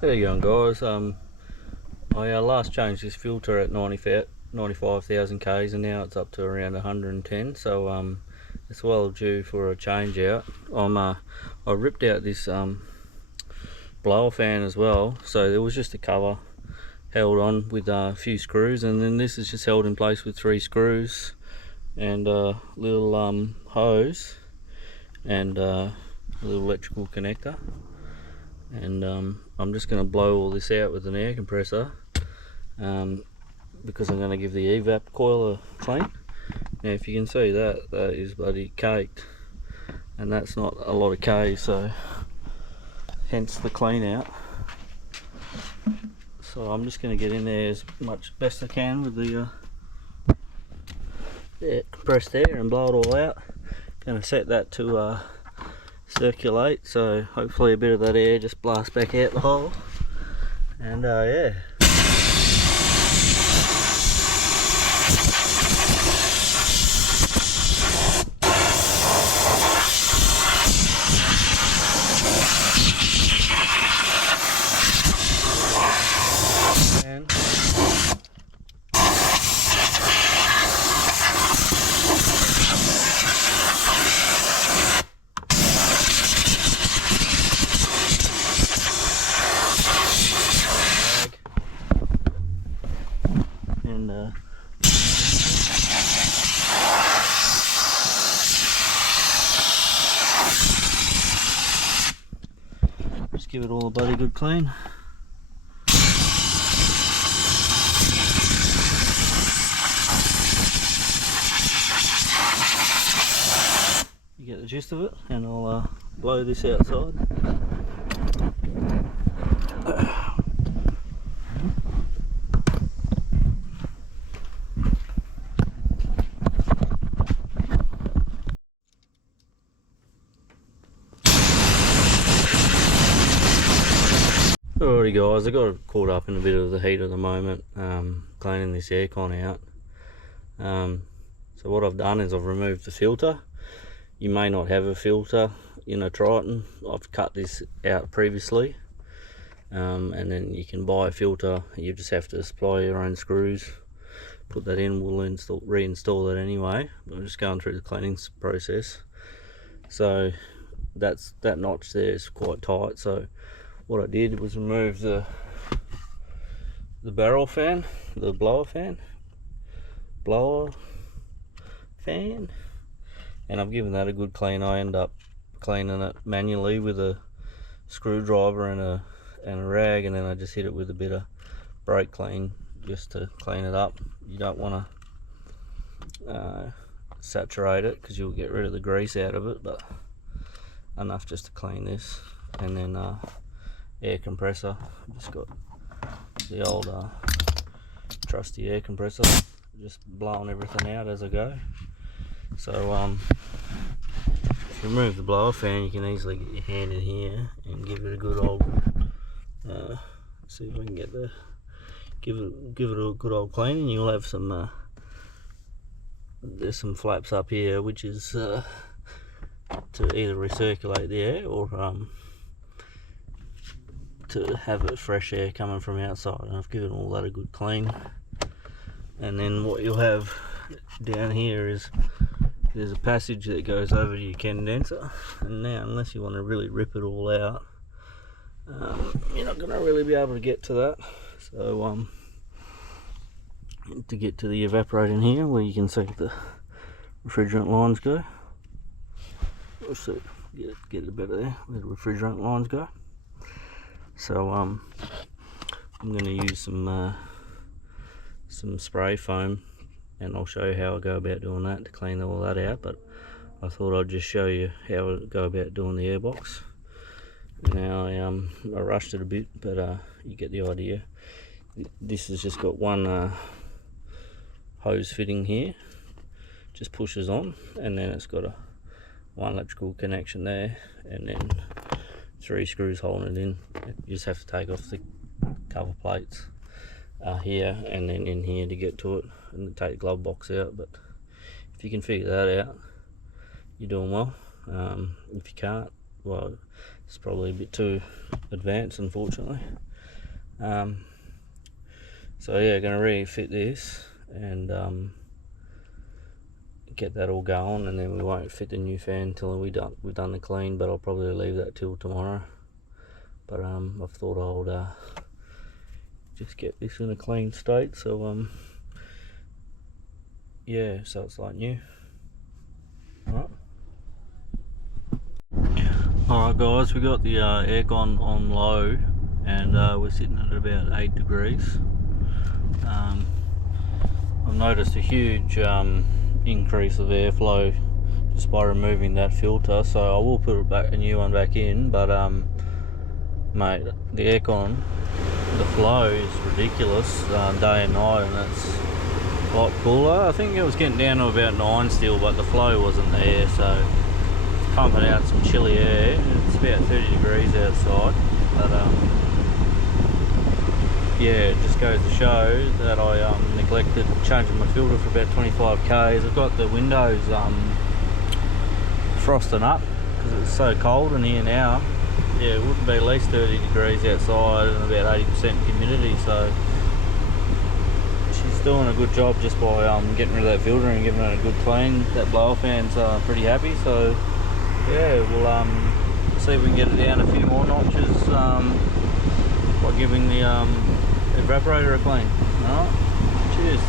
How you going, guys? I last changed this filter at 95,000 k's, and now it's up to around 110. So it's well due for a change out. I ripped out this blower fan as well, so there was just a cover held on with a few screws, and then this is just held in place with 3 screws and a little hose and a little electrical connector. And I'm just going to blow all this out with an air compressor because I'm going to give the evap coil a clean. Now if you can see that is bloody caked, and that's not a lot of K, so hence the clean out. So I'm just going to get in there as much best I can with the compressed air and blow it all out. Going to set that to circulate, so hopefully a bit of that air just blasts back out the hole. And yeah. Just give it all a bloody good clean. You get the gist of it, and I'll blow this outside. Alrighty guys, I got caught up in a bit of the heat at the moment, cleaning this aircon out. So what I've done is I've removed the filter. You may not have a filter in a Triton. I've cut this out previously, and then you can buy a filter. You just have to supply your own screws, put that in. We'll reinstall that anyway. I'm just going through the cleaning process. So that notch there is quite tight, so what I did was remove the barrel fan, the blower fan, and I've given that a good clean. I end up cleaning it manually with a screwdriver and a rag, and then I just hit it with a bit of brake clean just to clean it up. You don't want to saturate it because you'll get rid of the grease out of it, but enough just to clean this. And then air compressor, just got the old trusty air compressor, just blowing everything out as I go. So if you remove the blower fan, you can easily get your hand in here and give it a good old see if we can get the give it a good old clean, and you'll have some there's some flaps up here which is to either recirculate the air or to have it fresh air coming from outside. And I've given all that a good clean. And then what you'll have down here is there's a passage that goes over to your condenser, and now unless you want to really rip it all out, you're not going to really be able to get to that. So to get to the evaporator in here where you can see the refrigerant lines go, we'll see, get it better there where the refrigerant lines go. So I'm going to use some spray foam, and I'll show you how I go about doing that to clean all that out. But I thought I'd just show you how I go about doing the airbox. Now I rushed it a bit, but you get the idea. This has just got one hose fitting here, just pushes on, and then it's got one electrical connection there, and then 3 screws holding it in. You just have to take off the cover plates here and then in here to get to it, and take the glove box out. But if you can figure that out, you're doing well. If you can't, well, it's probably a bit too advanced, unfortunately. So yeah, gonna refit this and get that all going, and then we won't fit the new fan until we've done the clean, but I'll probably leave that till tomorrow. But I've thought I'll just get this in a clean state, so yeah, so it's like new. Alright guys, we got the aircon on low, and we're sitting at about 8 degrees. I've noticed a huge increase of airflow just by removing that filter, so I will put a new one back in, but mate, the aircon, the flow is ridiculous day and night, and it's a lot cooler. I think it was getting down to about 9 still, but the flow wasn't there, so it's pumping out some chilly air. It's about 30 degrees outside, but yeah, it just goes to show that I neglected changing my filter for about 25 k's. I've got the windows frosting up because it's so cold in here now. Yeah, it wouldn't be at least 30 degrees outside and about 80% humidity, so she's doing a good job just by getting rid of that filter and giving it a good clean. That blower fan's pretty happy, so yeah, we'll see if we can get it down a few more notches by giving the evaporator a clean. Alright, cheers.